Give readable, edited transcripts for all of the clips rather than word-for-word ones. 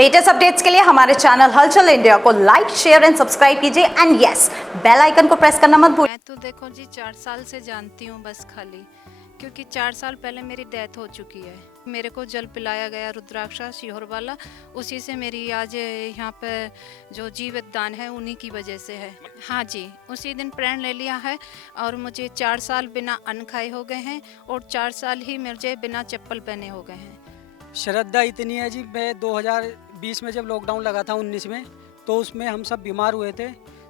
Latest updates के लिए हमारे चैनल हलचल इंडिया को लाइक शेयर एंड सब्सक्राइब कीजिए एंड यस बेल आइकन को प्रेस करना मत भूलिए। मैं तो देखो जी 4 साल से जानती हूँ बस खाली, क्योंकि 4 साल पहले मेरी डेथ हो चुकी है। मेरे को जल पिलाया गया रुद्राक्षा सीहोर वाला, उसी से मेरी आज यहाँ पे जो जीवित दान है उन्हीं की वजह से है। हाँ जी, उसी दिन प्राण ले लिया है और मुझे 4 साल बिना अन्न खाए हो गए हैं और 4 साल ही मुझे बिना चप्पल पहने हो गए हैं। श्रद्धा इतनी है जी, मैं 2020 में जब लॉकडाउन लगा था 19 में, तो उसमें हम सब बीमार हुए थे।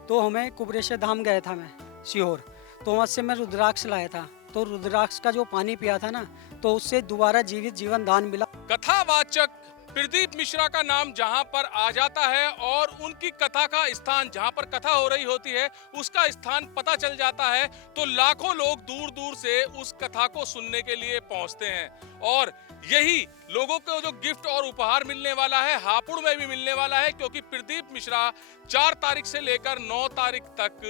तो हमें कुबरेश्वर धाम गया था मैं सीहोर, तो वहाँ से मैं रुद्राक्ष लाया था। तो रुद्राक्ष का जो पानी पिया था ना, तो उससे दोबारा जीवित जीवन दान मिला। कथावाचक प्रदीप मिश्रा का नाम जहां पर आ जाता है और उनकी कथा का स्थान जहां पर कथा हो रही होती है उसका स्थान पता चल जाता है, तो लाखों लोग दूर दूर से उस कथा को सुनने के लिए पहुंचते हैं। और यही लोगों को जो गिफ्ट और उपहार मिलने वाला है हापुड़ में भी मिलने वाला है, क्योंकि प्रदीप मिश्रा 4 तारीख से लेकर 9 तारीख तक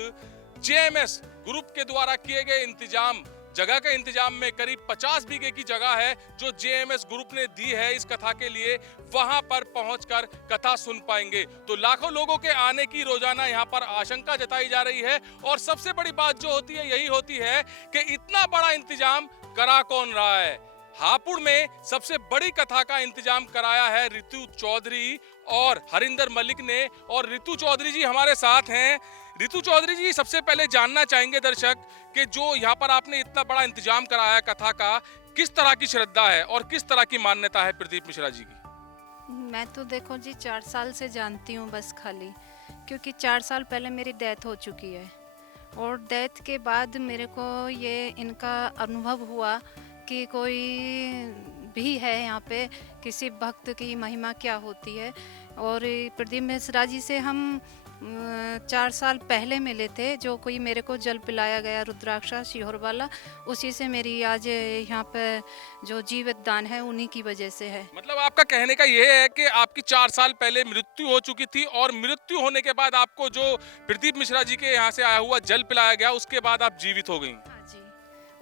जेएमएस ग्रुप के द्वारा किए गए जगह के इंतजाम में करीब 50 बीघे की जगह है जो जेएमएस ग्रुप ने दी है इस कथा के लिए, वहां पर पहुंचकर कथा सुन पाएंगे। तो लाखों लोगों के आने की रोजाना यहां पर आशंका जताई जा रही है। और सबसे बड़ी बात जो होती है यही होती है कि इतना बड़ा इंतजाम करा कौन रहा है। हापुड़ में सबसे बड़ी कथा का इंतजाम कराया है रितु चौधरी और हरिंदर मलिक ने, और रितु चौधरी जी हमारे साथ हैं। रितु चौधरी जी, सबसे पहले जानना चाहेंगे दर्शक कि जो यहाँ पर आपने इतना बड़ा इंतजाम कराया है कथा का, किस तरह की श्रद्धा है और किस तरह की मान्यता है प्रदीप मिश्रा जी की? मैं तो देखो जी 4 साल से जानती हूँ बस खाली, क्योंकि 4 साल पहले मेरी डेथ हो चुकी है और डेथ के बाद मेरे को ये इनका अनुभव हुआ कि कोई भी है यहाँ पे, किसी भक्त की महिमा क्या होती है। और प्रदीप मिश्रा जी से हम 4 साल पहले मिले थे, जो कोई मेरे को जल पिलाया गया रुद्राक्षा सीहोर वाला, उसी से मेरी आज यहाँ पे जो जीवित दान है उन्हीं की वजह से है। मतलब आपका कहने का ये है कि आपकी 4 साल पहले मृत्यु हो चुकी थी और मृत्यु होने के बाद आपको जो प्रदीप मिश्रा जी के यहाँ से आया हुआ जल पिलाया गया उसके बाद आप जीवित हो गई। हाँ जी,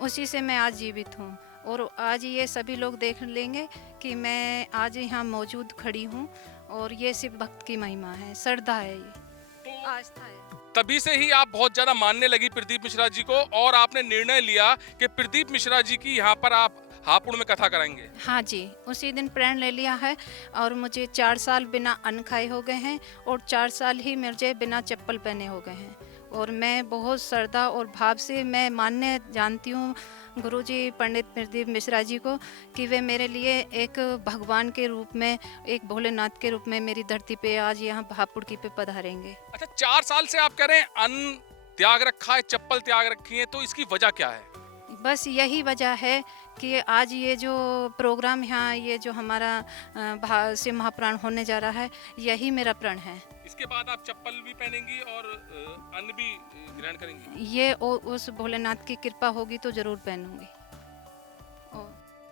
उसी से मैं आज जीवित हूँ और आज ये सभी लोग देख लेंगे कि मैं आज यहाँ मौजूद खड़ी हूँ। और ये सिर्फ भक्त की महिमा है, श्रद्धा है, ये आस्था है। तभी से ही आप बहुत ज्यादा मानने लगी प्रदीप मिश्रा जी को और आपने निर्णय लिया कि प्रदीप मिश्रा जी की यहाँ पर आप हापुड़ में कथा कराएंगे। हाँ जी, उसी दिन प्राण ले लिया है और मुझे 4 साल बिना अन्न खाए हो गए हैं और 4 साल ही मुझे बिना चप्पल पहने हो गए हैं। और मैं बहुत श्रद्धा और भाव से मैं मानने जानती हूँ गुरुजी पंडित प्रदीप मिश्रा जी को कि वे मेरे लिए एक भगवान के रूप में, एक भोलेनाथ के रूप में मेरी धरती पे आज यहाँ हापुड़ की पे पधारेंगे। अच्छा, 4 साल से आप कह रहे हैं अन्न त्याग रखा है, चप्पल त्याग रखी है, तो इसकी वजह क्या है? बस यही वजह है कि आज ये जो प्रोग्राम यहाँ ये जो हमारा शिव महाप्राण होने जा रहा है, यही मेरा प्रण है। इसके बाद आप चप्पल भी पहनेंगी और अन्न भी ग्रहण करेंगी? ये उस भोलेनाथ की कृपा होगी तो जरूर पहनूंगी।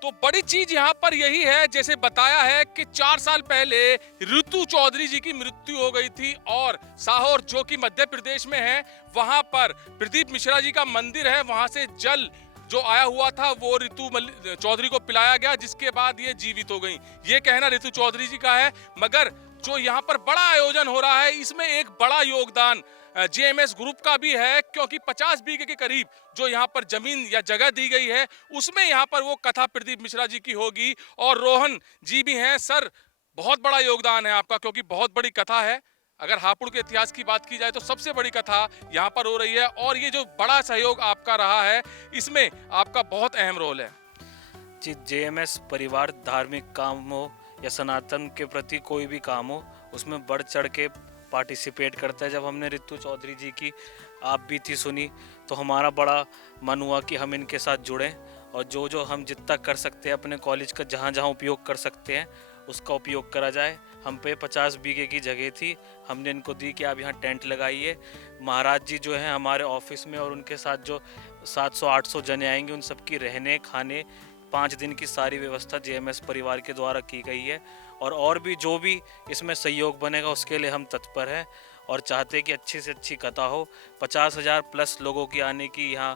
तो बड़ी चीज यहाँ पर यही है, जैसे बताया है कि 4 साल पहले रितु चौधरी जी की मृत्यु हो गई थी और साहोर जो कि मध्य प्रदेश में है, वहां पर प्रदीप मिश्रा जी का मंदिर है, वहां से जल जो आया हुआ था वो रितु चौधरी को पिलाया गया, जिसके बाद ये जीवित हो गई। ये कहना रितु चौधरी जी का है। मगर जो यहाँ पर बड़ा आयोजन हो रहा है इसमें एक बड़ा योगदान जेएमएस ग्रुप का भी है, क्योंकि 50 बीघे के करीब जो यहाँ पर जमीन या जगह दी गई है उसमें यहाँ पर वो कथा प्रदीप मिश्रा जी की होगी। और रोहन जी भी हैं। सर, बहुत बड़ा योगदान है आपका, क्योंकि बहुत बड़ी कथा है। अगर हापुड़ के इतिहास की बात की जाए तो सबसे बड़ी कथा यहाँ पर हो रही है और ये जो बड़ा सहयोग आपका रहा है इसमें आपका बहुत अहम रोल है। जी, जेएमएस परिवार धार्मिक काम हो या सनातन के प्रति कोई भी काम हो, उसमें बढ़ चढ़ के पार्टिसिपेट करता है। जब हमने रितु चौधरी जी की आप बीती सुनी तो हमारा बड़ा मन हुआ कि हम इनके साथ जुड़ें और जो हम जितना कर सकते हैं अपने कॉलेज का जहाँ जहाँ उपयोग कर सकते हैं उसका उपयोग करा जाए। हम पे 50 बीघे की जगह थी, हमने इनको दी कि आप यहाँ टेंट लगाइए। महाराज जी जो हैं हमारे ऑफिस में और उनके साथ जो 700-800 जने आएंगे उन सबकी रहने खाने 5 दिन की सारी व्यवस्था जेएमएस परिवार के द्वारा की गई है। और भी जो भी इसमें सहयोग बनेगा उसके लिए हम तत्पर हैं और चाहते हैं कि अच्छी से अच्छी कथा हो। 50,000 प्लस लोगों की आने की यहाँ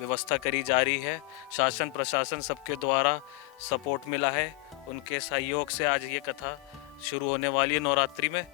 व्यवस्था करी जा रही है। शासन प्रशासन सबके द्वारा सपोर्ट मिला है, उनके सहयोग से आज ये कथा शुरू होने वाली है नवरात्रि में,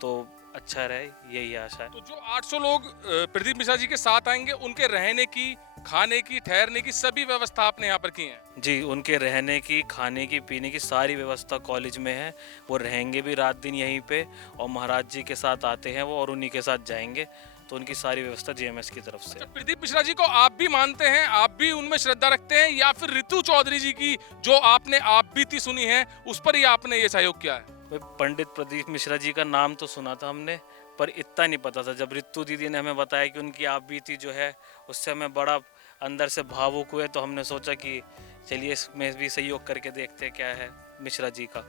तो अच्छा रहे, यही आशा है। तो जो 800 लोग प्रदीप मिश्रा जी के साथ आएंगे, उनके रहने की, खाने की, ठहरने की सभी व्यवस्था आपने यहाँ पर की है? जी, उनके रहने की, खाने की, पीने की सारी व्यवस्था कॉलेज में है। वो रहेंगे भी रात दिन यहीं पे, और महाराज जी के साथ आते हैं वो, और उन्हीं के साथ जाएंगे, तो उनकी सारी व्यवस्था जेएमएस की तरफ से। अच्छा, प्रदीप मिश्रा जी को आप भी मानते हैं, आप भी उनमें श्रद्धा रखते हैं, या फिर रितु चौधरी जी की जो आपने आप बीती सुनी है उस पर ही आपने ये सहयोग किया है? भाई, पंडित प्रदीप मिश्रा जी का नाम तो सुना था हमने, पर इतना नहीं पता था। जब रितु दीदी ने हमें बताया कि उनकी आप बीती जो है, उससे हमें बड़ा अंदर से भावुक हुए, तो हमने सोचा कि चलिए इसमें भी सहयोग करके देखते हैं क्या है मिश्रा जी का।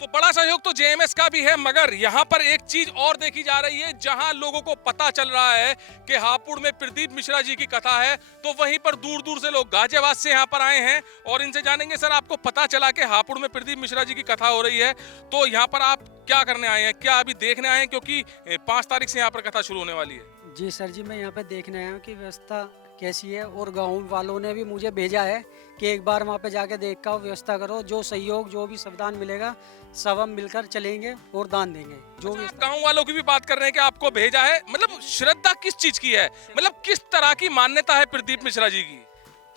तो बड़ा सहयोग तो जेएमएस का भी है, मगर यहाँ पर एक चीज और देखी जा रही है। जहाँ लोगों को पता चल रहा है कि हापुड़ में प्रदीप मिश्रा जी की कथा है, तो वहीं पर दूर दूर से लोग गाजियाबाद से यहाँ पर आए हैं, और इनसे जानेंगे, सर आपको पता चला कि हापुड़ में प्रदीप मिश्रा जी की कथा हो रही है, तो यहाँ पर आप क्या करने आए हैं? क्या अभी देखने आए हैं, क्योंकि 5 तारीख से यहाँ पर कथा शुरू होने वाली है? जी सर जी, मैं यहाँ पे देखने आया हूँ कि व्यवस्था कैसी है, और गांव वालों ने भी मुझे भेजा है कि एक बार वहाँ पे जाके देख कर व्यवस्था करो, जो सहयोग, जो भी संविधान मिलेगा सब हम मिलकर चलेंगे और दान देंगे। जो भी अच्छा, गांव वालों की भी बात कर रहे हैं कि आपको भेजा है, मतलब श्रद्धा किस चीज की है, मतलब किस तरह की मान्यता है प्रदीप मिश्रा जी की?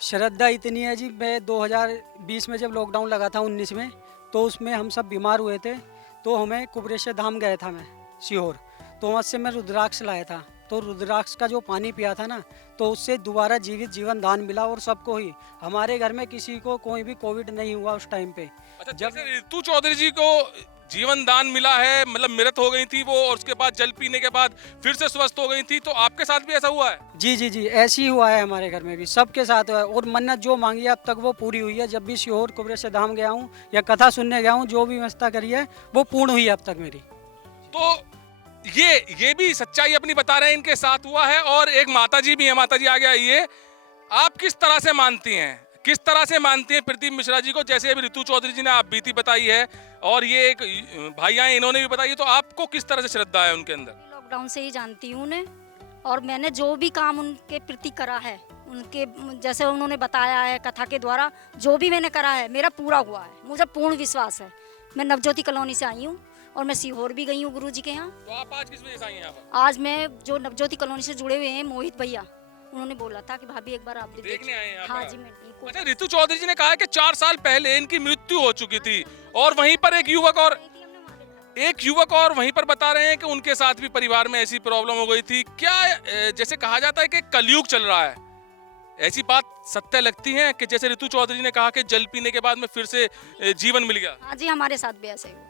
श्रद्धा इतनी है जी, मैं 2020 में जब लॉकडाउन लगा था 19 में, तो उसमें हम सब बीमार हुए थे, तो हमें कुबरेश्वर धाम गया था मैं सीहोर, तो वहाँ से मैं रुद्राक्ष लाया था। तो रुद्राक्ष का जो पानी पिया था ना, तो उससे दोबारा जीवित जीवन दान मिला, और सबको ही, हमारे घर में किसी को कोई भी कोविड नहीं हुआ उस टाइम पे। अच्छा, जैसे रितु चौधरी जी को जीवन दान मिला है, मतलब मृत हो गई थी वो, और उसके बाद जल पीने के बाद फिर से स्वस्थ हो गई थी, तो आपके साथ भी ऐसा हुआ है? जी जी जी, ऐसे ही हुआ है, हमारे घर में भी सबके साथ हुआ है, और मन्नत जो मांगी है अब तक वो पूरी हुई है। जब भी सीहोर कुबरेश्वर धाम गया हूँ या कथा सुनने गया हूँ, जो भी व्यवस्था करी है वो पूर्ण हुई है अब तक मेरी। तो ये भी सच्चाई अपनी बता रहे हैं, इनके साथ हुआ है। और एक माता जी भी है, माता जी आगे आइए। आप किस तरह से मानती हैं, किस तरह से मानती हैं प्रदीप मिश्रा जी को? जैसे अभी रितु चौधरी जी ने आप बीती बताई है, और ये एक भाई आए इन्होंने भी बताई है, तो आपको किस तरह से श्रद्धा है उनके अंदर? लॉकडाउन से ही जानती हूँ उन्हें, और मैंने जो भी काम उनके प्रति करा है, उनके जैसे उन्होंने बताया है कथा के द्वारा, जो भी मैंने करा है मेरा पूरा हुआ है, मुझे पूर्ण विश्वास है। मैं नवज्योति कॉलोनी से आई हूँ, और मैं सीहोर भी गई हूँ गुरुजी के यहाँ। तो आप आज किस वजह से आई हैं यहाँ पर? आज मैं जो नवज्योति कॉलोनी से जुड़े हुए हैं मोहित भैया, उन्होंने बोला था कि भाभी एक बार आप भी देखने आए हैं यहाँ हाँ पर? जी, मैं बिल्कुल। अच्छा, रितु चौधरी जी ने कहा है कि 4 साल पहले इनकी मृत्यु हो चुकी थी, और वहीं पर एक युवक और वहीं पर बता रहे हैं कि उनके साथ भी परिवार में ऐसी प्रॉब्लम हो गई थी। क्या जैसे कहा जाता है कि कलयुग चल रहा है, ऐसी बात सत्य लगती है कि जैसे रितु चौधरी ने कहा कि जल पीने के बाद में फिर से जीवन मिल गया? हाँ जी, हमारे साथ भी ऐसे ही हुआ।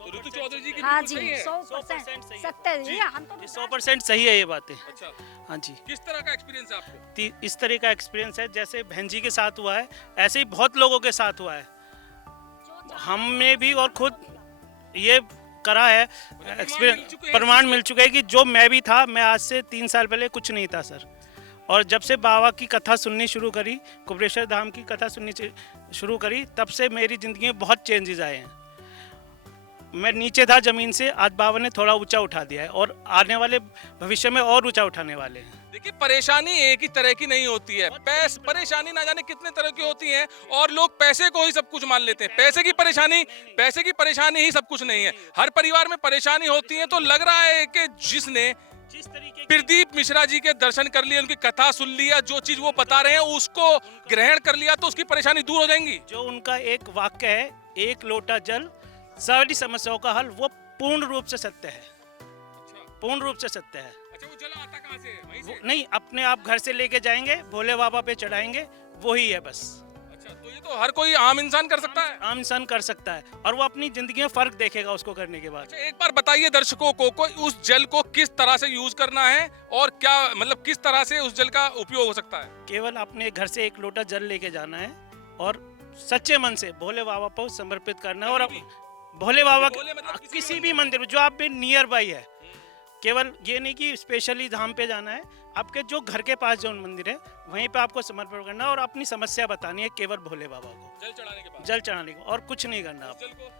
तो रितु चौधरी जी की हाँ बिल्कुल जी, सही है। 100% सत्य है। हम तो 100% सही है ये बातें। अच्छा, हाँ जी, किस तरह का एक्सपीरियंस है आपको? इस तरह का एक्सपीरियंस है जैसे बहन जी के साथ हुआ है, ऐसे ही बहुत लोगों के साथ हुआ है। हमने भी और खुद ये करा है, एक्सपीरियंस प्रमाण मिल चुका है कि जो मैं भी था, मैं आज से 3 साल पहले कुछ नहीं था सर, और जब से बाबा की कथा सुननी शुरू करी, कुबरेश्वर धाम की कथा सुननी शुरू करी, तब से मेरी ज़िंदगी में बहुत चेंजेस आए हैं। मैं नीचे था ज़मीन से, आज बाबा ने थोड़ा ऊंचा उठा दिया है, और आने वाले भविष्य में और ऊंचा उठाने वाले हैं। देखिए, परेशानी एक ही तरह की नहीं होती है, परेशानी ना जाने कितने तरह की होती है, और लोग पैसे को ही सब कुछ मान लेते हैं। पैसे की परेशानी ही सब कुछ नहीं है, हर परिवार में परेशानी होती है। तो लग रहा है कि जिसने प्रदीप मिश्रा जी के दर्शन कर लिए, उनकी कथा सुन लिया, जो चीज वो बता रहे हैं उसको ग्रहण कर लिया, तो उसकी परेशानी दूर हो जाएंगी। जो उनका एक वाक्य है, एक लोटा जल सारी समस्याओं का हल, वो पूर्ण रूप से सत्य है, पूर्ण रूप से सत्य है। अच्छा, वो जल आता कहाँ से है? वहीं से? नहीं, अपने आप घर से लेके जाएंगे, भोले बाबा पे चढ़ाएंगे, वही है बस। अच्छा, तो ये तो हर कोई आम इंसान कर सकता है? आम इंसान कर सकता है, और वो अपनी जिंदगी में फर्क देखेगा उसको करने के बाद। अच्छा, एक बार बताइए दर्शकों को उस जल को किस तरह से यूज करना है, और क्या मतलब किस तरह से उस जल का उपयोग हो सकता है? केवल अपने घर से एक लोटा जल लेके जाना है, और सच्चे मन से भोले बाबा को समर्पित करना है, और भोले बाबा मतलब किसी भी मंदिर में जो आप पे नियर बाई है, केवल ये नहीं कि स्पेशली धाम पे जाना है, आपके जो घर के पास जो मंदिर है वहीं पे आपको समर्पण करना है, और अपनी समस्या बतानी है केवल भोले बाबा को, जल चढ़ाने के बाद, जल चढ़ाने को, और कुछ नहीं करना आप। जल को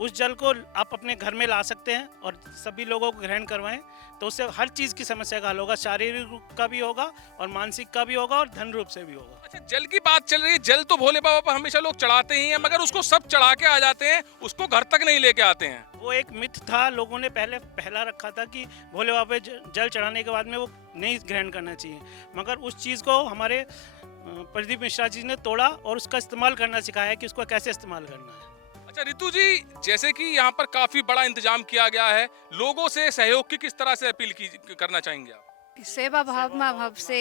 उस जल को आप अपने घर में ला सकते हैं और सभी लोगों को ग्रहण करवाएं, तो उससे हर चीज़ की समस्या का हल होगा, शारीरिक रूप का भी होगा और मानसिक का भी होगा और धन रूप से भी होगा। अच्छा, जल की बात चल रही है, जल तो भोले बाबा पर हमेशा लोग चढ़ाते ही हैं, मगर उसको सब चढ़ा के आ जाते हैं, उसको घर तक नहीं लेके आते हैं। वो एक मिथ था, लोगों ने पहले फैला रखा था कि भोले बाबा पे जल चढ़ाने के बाद में वो नहीं ग्रहण करना चाहिए, मगर उस चीज़ को हमारे प्रदीप मिश्रा जी ने तोड़ा और उसका इस्तेमाल करना सिखाया कि उसको कैसे इस्तेमाल करना है। अच्छा रितु जी, जैसे कि यहाँ पर काफी बड़ा इंतजाम किया गया है, लोगों से सहयोग की किस तरह से अपील की करना चाहेंगे आप? सेवा भाव भाव से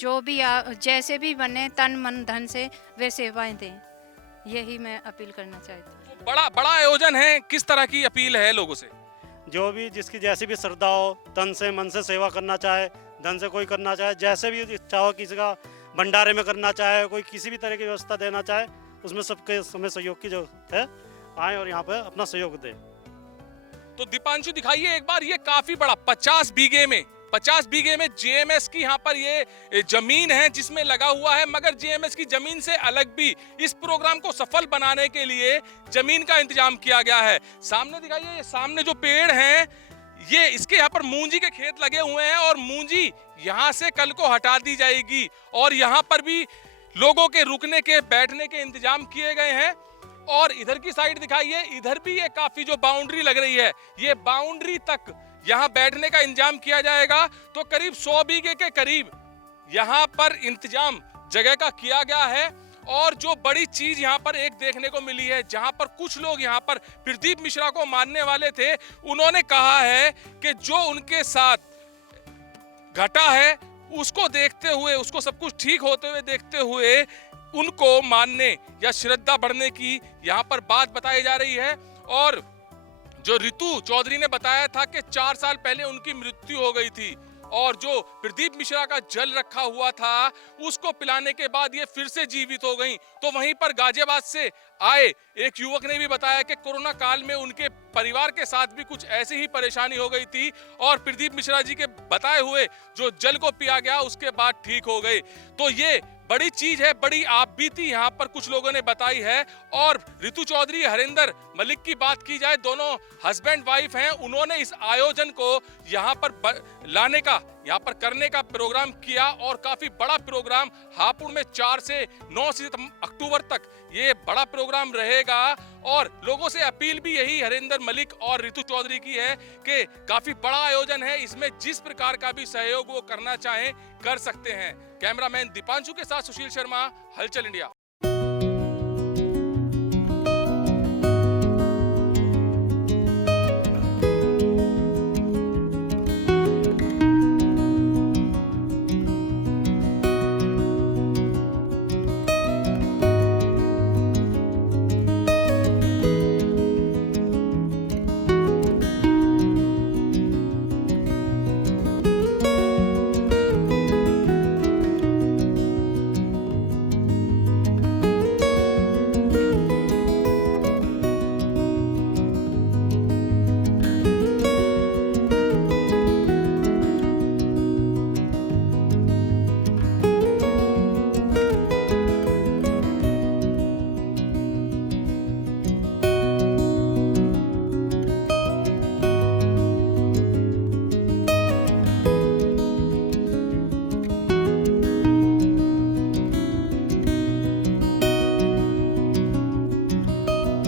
जो भी जैसे भी बने तन मन धन से वे सेवाएं दें, यही मैं अपील करना चाहती हूँ। तो बड़ा बड़ा आयोजन है, किस तरह की अपील है लोगों से? जो भी जिसकी जैसी भी श्रद्धा हो, तन से मन से सेवा करना चाहे, धन से कोई करना चाहे, जैसे भी इच्छा हो, किसी का भंडारे में करना चाहे, कोई किसी भी तरह की व्यवस्था देना चाहे, उसमें सबके समय सहयोग की जरूरत है। आए और यहाँ पे अपना सहयोग दें। तो दीपांशु दिखाइए एक बार, ये काफी बड़ा 50 बीघे में जेएमएस की यहाँ पर ये जमीन है जिसमें लगा हुआ है, मगर जेएमएस की जमीन से अलग भी इस प्रोग्राम को सफल बनाने के लिए जमीन का इंतजाम किया गया है। सामने दिखाइए, ये सामने जो पेड़ हैं, ये इसके यहाँ पर मूंजी के खेत लगे हुए हैं और मूंजी यहाँ से कल को हटा दी जाएगी और यहाँ पर भी लोगों के रुकने के बैठने के इंतजाम किए गए हैं। और इधर की साइड दिखाइए, इधर भी ये काफी जो बाउंड्री लग रही है, ये बाउंड्री तक यहाँ बैठने का इंतजाम किया जाएगा। तो करीब 100 बीघे के करीब यहाँ पर इंतजाम जगह का किया गया है। और जो बड़ी चीज यहाँ पर एक देखने को मिली है, जहाँ पर कुछ लोग यहाँ पर प्रदीप मिश्रा को मानने वाले थे, उन्होंने कहा है कि जो उनके साथ घटा है उसको देखते हुए, उसको सब कुछ ठीक होते हुए देखते हुए उनको मानने या श्रद्धा बढ़ने की यहाँ पर बात बताई जा रही है। और जो रितु चौधरी ने बताया था कि 4 साल पहले उनकी मृत्यु हो गई थी और जो प्रदीप मिश्रा का जल रखा हुआ था उसको पिलाने के बाद ये फिर से जीवित हो गई। तो वहीं पर गाजियाबाद से आए एक युवक ने भी बताया कि कोरोना काल में उनके परिवार के साथ भी कुछ ऐसी ही परेशानी हो गई थी और प्रदीप मिश्रा जी के बताए हुए जो जल को पिया गया उसके बाद ठीक हो गए। तो ये बड़ी चीज है, बड़ी आपबीती यहाँ पर कुछ लोगों ने बताई है। और रितु चौधरी, हरिंदर मलिक की बात की जाए, दोनों हस्बैंड वाइफ हैं, उन्होंने इस आयोजन को यहाँ पर लाने का, यहाँ पर करने का प्रोग्राम किया और काफी बड़ा प्रोग्राम हापुड़ में 4 से 9 अक्टूबर तक ये बड़ा प्रोग्राम रहेगा। और लोगों से अपील भी यही हरिंदर मलिक और रितु चौधरी की है कि काफी बड़ा आयोजन है, इसमें जिस प्रकार का भी सहयोग वो करना चाहें कर सकते हैं। कैमरामैन दीपांशु के साथ सुशील शर्मा, हलचल इंडिया।